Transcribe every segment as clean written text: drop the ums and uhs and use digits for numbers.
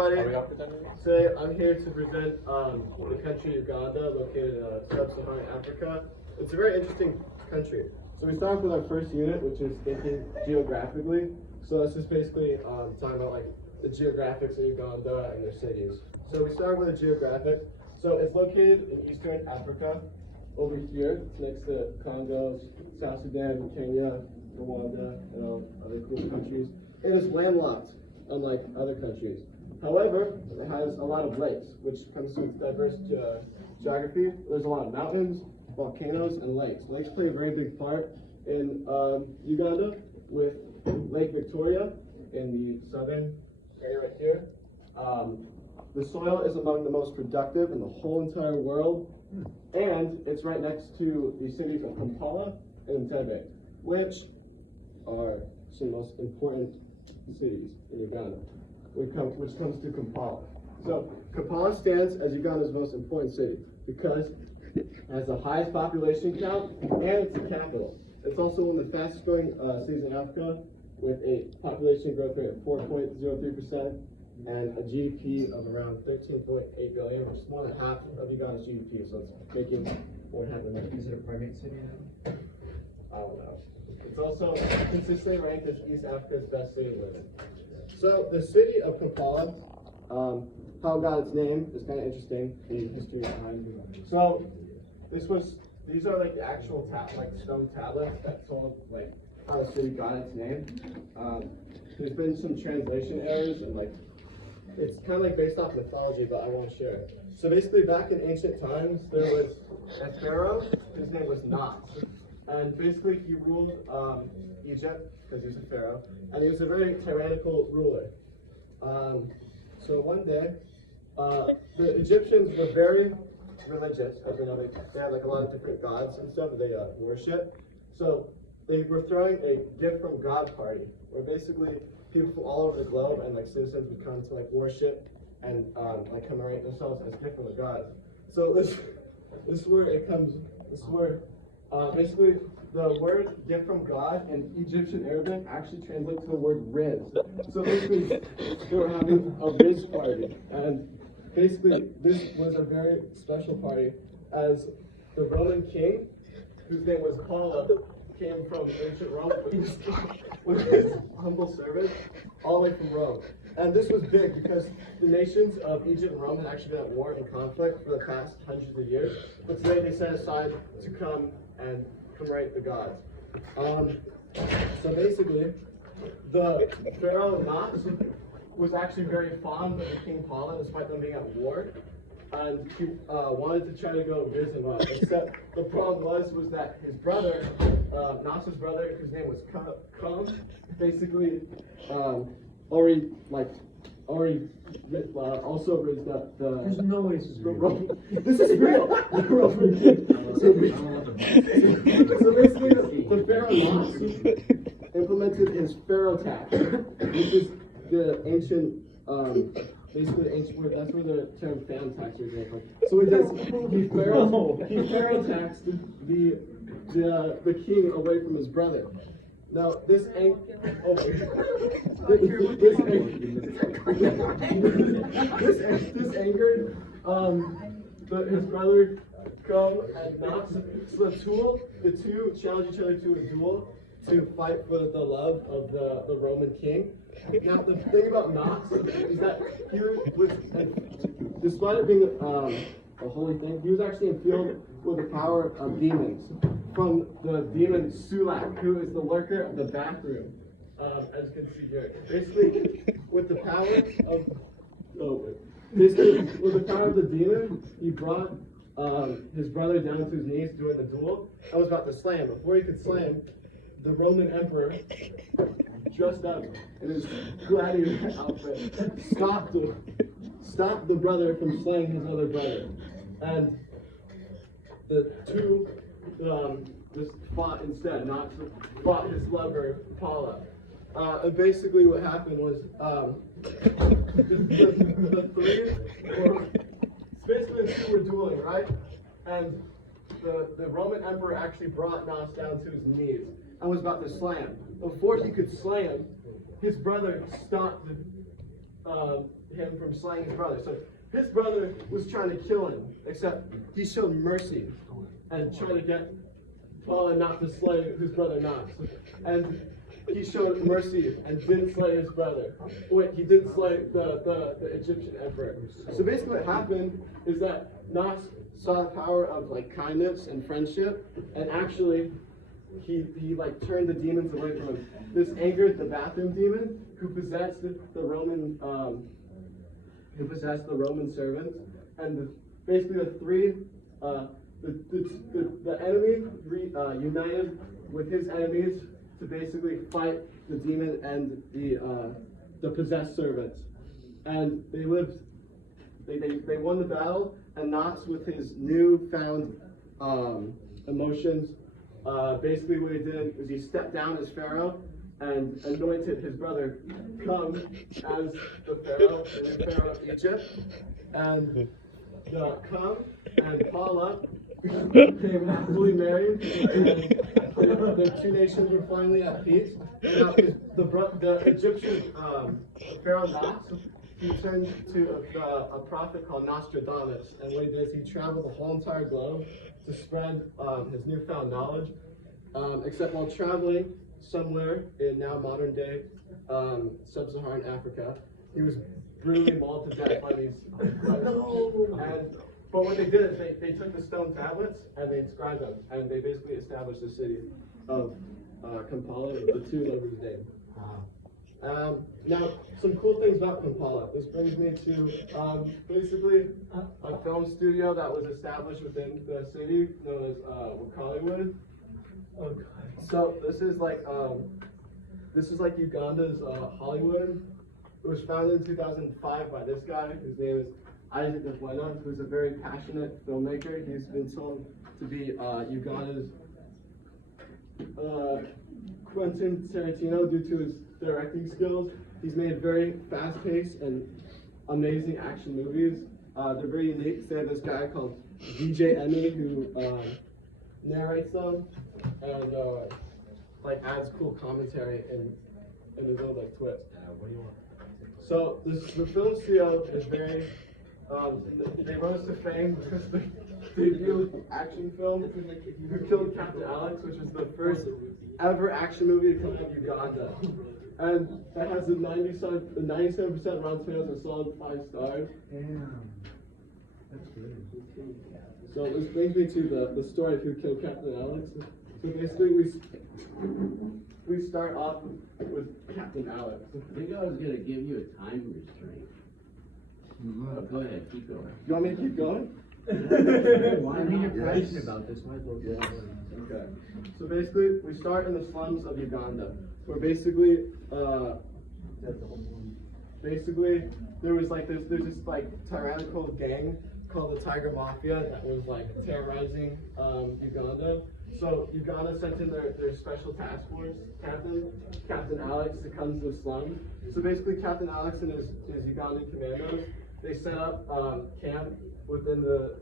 Today I'm here to present the country Uganda, located in sub-Saharan Africa. It's a very interesting country. So we start off with our first unit, which is thinking geographically. So this is basically talking about like the geographics of Uganda and their cities. So we start with a geographic. So it's located in Eastern Africa. Over here, it's next to Congo, South Sudan, Kenya, Rwanda, and all other cool countries. It is landlocked, unlike other countries. However, it has a lot of lakes, which comes to its diverse geography. There's a lot of mountains, volcanoes, and lakes. Lakes play a very big part in Uganda, with Lake Victoria in the southern area right here. The soil is among the most productive in the whole entire world, and it's right next to the cities of Kampala and Entebbe, which are some of the most important cities in Uganda, which comes to Kampala. So Kampala stands as Uganda's most important city because it has the highest population count and it's the capital. It's also one of the fastest growing cities in Africa, with a population growth rate of 4.03% and a GDP of around 13.8 billion, which is more than half of Uganda's GDP, so it's making more than half of it. Is it a primate city now? I don't know. It's also consistently ranked as East Africa's best city to live in. So the city of Kampala, how it got its name is kind of interesting, the history behind it. So these are like the actual stone tablets that told like how the city got its name. There's been some translation errors and like it's kind of like based off mythology, but I want to share it. So basically, back in ancient times, there was a pharaoh. His name was Nat, and basically he ruled Egypt because he was a pharaoh, and he was a very tyrannical ruler. So one day, the Egyptians were very religious, because they had like a lot of different gods and stuff that they worship. So they were throwing a gift from God party, where basically people from all over the globe and like citizens would come to like worship and like commemorate themselves as gift from the gods. So this is where it comes. This is where basically the word gift from God in Egyptian Arabic actually translates to the word riz. So basically they were having a riz party, and basically this was a very special party, as the Roman king, whose name was Paula, came from ancient Rome with his humble servant all the way from Rome. And this was big because the nations of Egypt and Rome had actually been at war and conflict for the past hundreds of years. But today they set aside to come and commemorate the gods. So basically, the Pharaoh Nat was actually very fond of the King Paula, despite them being at war. And he wanted to try to go visit him, except the problem was that his brother, Nas's brother, whose name was Kum, basically also raised up the. There's no way this is real. This is real. The Roman king. So basically, the Pharaoh Nas implemented his Pharaoh tax, which is the ancient. Basically, the ancient word, that's where the term fan tax originates from. So he Pharaoh taxed the king away from his brother. Now, this angered his brother Come and Knox. So the two challenged each other to a duel to fight for the love of the Roman king. Now, the thing about Knox is that he was, despite it being a holy thing, he was actually infused with the power of demons from the demon Sulak, who is the lurker of the bathroom, as you can see here. Basically, with the power of the demon, he brought his brother down to his knees during the duel. I was about to slay him. Before he could slay him, the Roman emperor, dressed up in his gladiator outfit, stopped the brother from slaying his other brother. And the two just fought instead, not fought his lover, Paula. And basically what happened was the three were, basically the two were dueling, right? And the Roman emperor actually brought Nas down to his knees and was about to slay him. Before he could slay him, his brother stopped him from slaying his brother. So his brother was trying to kill him, except he showed mercy and tried to get Paul not to slay his brother Nas. And he showed mercy and didn't slay his brother. Wait, he didn't slay the Egyptian emperor. So basically what happened is that Nas saw the power of like kindness and friendship, and actually he like turned the demons away from him. This angered the bathroom demon who possessed the Roman servants, and basically the enemy united with his enemies to basically fight the demon and the possessed servants, and they won the battle. And Knox, with his newfound emotions, basically what he did is he stepped down as Pharaoh and anointed his brother Cum as the Pharaoh, the new Pharaoh of Egypt. And Cum and Paula became happily married, and the two nations were finally at peace. Now, the Egyptian Pharaoh Knox, he turned to a prophet called Nostradamus, and what he did is he traveled the whole entire globe to spread his newfound knowledge. Except while traveling somewhere in now modern day sub-Saharan Africa, he was brutally mauled to death by these. But what they did is they took the stone tablets and they inscribed them, and they basically established the city of Kampala with the two lovers' name. Now, some cool things about Kampala. This brings me to basically a film studio that was established within the city known as Hollywood. So this is like Uganda's Hollywood. It was founded in 2005 by this guy whose name is Isaac Afwena, who's a very passionate filmmaker. He's been told to be Uganda's Quentin Tarantino due to his directing skills. He's made very fast-paced and amazing action movies. They're very unique. They have this guy called DJ Emmy who narrates them and like adds cool commentary and his own like twist. What do you want? So the film studio is very they rose to fame because they debut action film Who Killed Captain Alex, which is the first ever action movie to come out of Uganda. And that has a 97% Rotten Tomatoes, a solid 5 stars. Damn. That's good. So this brings me to the story of Who Killed Captain Alex. So basically we start off with Captain Alex. I think I was going to give you a time restraint. Go ahead, keep going. You want me to keep going? Why not? You're passionate about this. Might as well go on. Okay. So basically, we start in the slums of Uganda, where basically there was like there's this like tyrannical gang called the Tiger Mafia that was like terrorizing Uganda. So Uganda sent in their special task force Captain Alex, to come to the slums. So basically, Captain Alex and his Ugandan commandos, they set up camp within the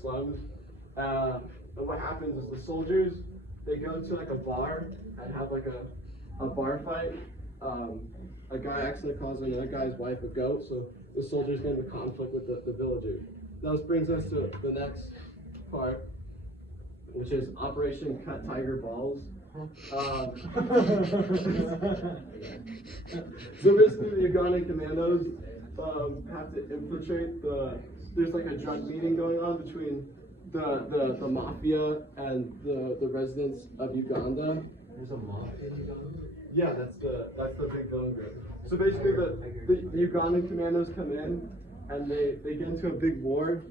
slums. And what happens is the soldiers, they go to like a bar and have like a bar fight. A guy accidentally calls another guy's wife a goat, so the soldiers get into conflict with the villagers. Now this brings us to the next part, which is Operation Cut Tiger Balls. So basically the Ugandan commandos have to infiltrate there's like a drug meeting going on between the mafia and the residents of Uganda. There's a mafia in Uganda? Yeah, that's the big villain group. So basically the Ugandan commandos come in and they get into a big war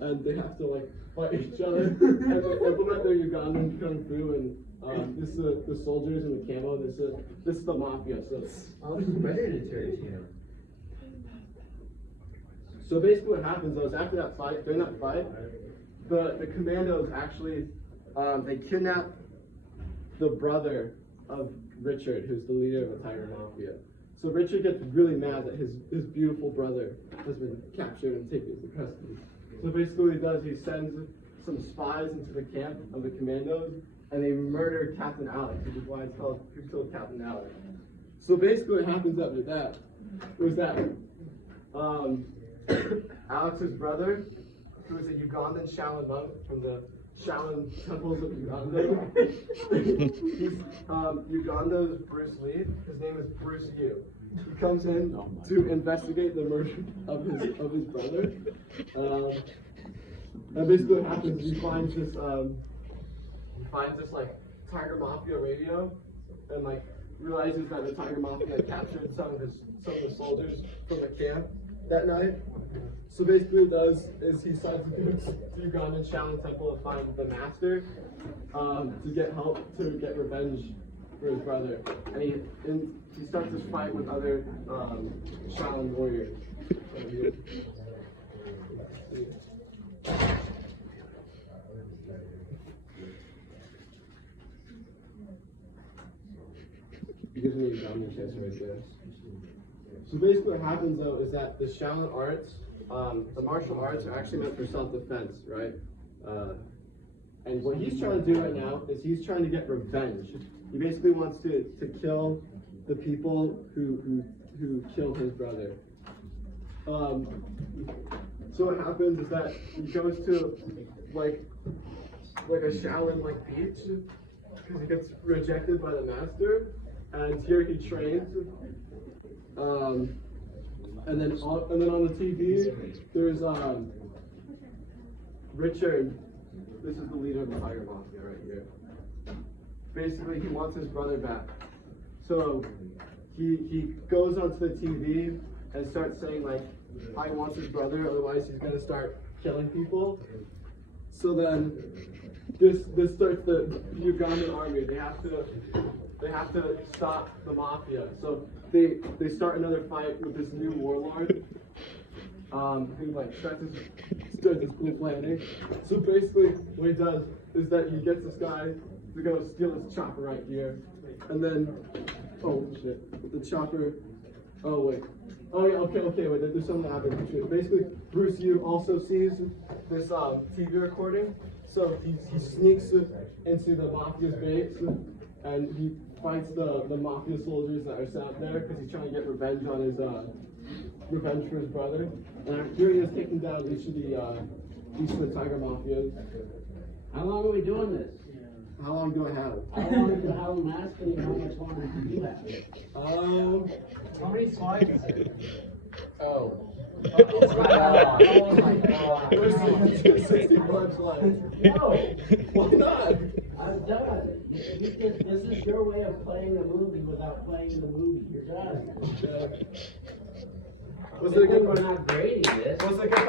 and they have to like fight each other and they implement their Ugandan kung fu, and this is the soldiers in the camo, this is the mafia. So This is hereditary here. So basically what happens though is after that fight, during that fight, the commandos actually they kidnap the brother of Richard, who's the leader of the Tiger Mafia. So Richard gets really mad that his beautiful brother has been captured and taken into custody. So basically what he does, he sends some spies into the camp of the commandos, and they murder Captain Alex, which is why it's called Who Killed Captain Alex. So basically what happens after that was that Alex's brother, who was a Ugandan Shaolin monk from the Shaolin temples of Uganda. Uganda's Bruce Lee. His name is Bruce Yu. He comes in to investigate the murder of his brother. And basically what happens is he finds this like Tiger Mafia radio, and like realizes that the Tiger Mafia had captured some of the soldiers from the camp that night. So basically what he does is he decides to go to the Ugandan Shaolin Temple and find the master to get help, to get revenge for his brother. And he starts this fight with other Shaolin warriors. It gives me a Ugandan chest right there. So basically what happens though is that the Shaolin arts, the martial arts are actually meant for self-defense, right? And what he's trying to do right now is he's trying to get revenge. He basically wants to kill the people who killed his brother. So what happens is that he goes to like a Shaolin beach because he gets rejected by the master, and here he trains. And then on the TV, there's Richard. This is the leader of the Tiger Mafia right here. Basically, he wants his brother back. So he goes onto the TV and starts saying like, "I want his brother, otherwise he's gonna start killing people." So then this starts the Ugandan army. They have to stop the mafia. So they start another fight with this new warlord, who starts this cool planning. So basically what he does is that he gets this guy to go steal his chopper right here, and then oh shit, the chopper. Oh wait. Oh yeah. Okay. Wait. There's something that happened. Basically, Bruce Yu also sees this TV recording, so he sneaks into the mafia's base and he fights the mafia soldiers that are sat there because he's trying to get revenge on his revenge for his brother. And here he is taking down each of the Tiger Mafias. How long are we doing this? How long do I have? How long asking you how much longer do you have? How many slides? Oh. Oh my god. There's 65 slides. No. Why not? I'm done. This is your way of playing a movie without playing the movie. You're done. Was it a good We're one? not grading this. Was it a good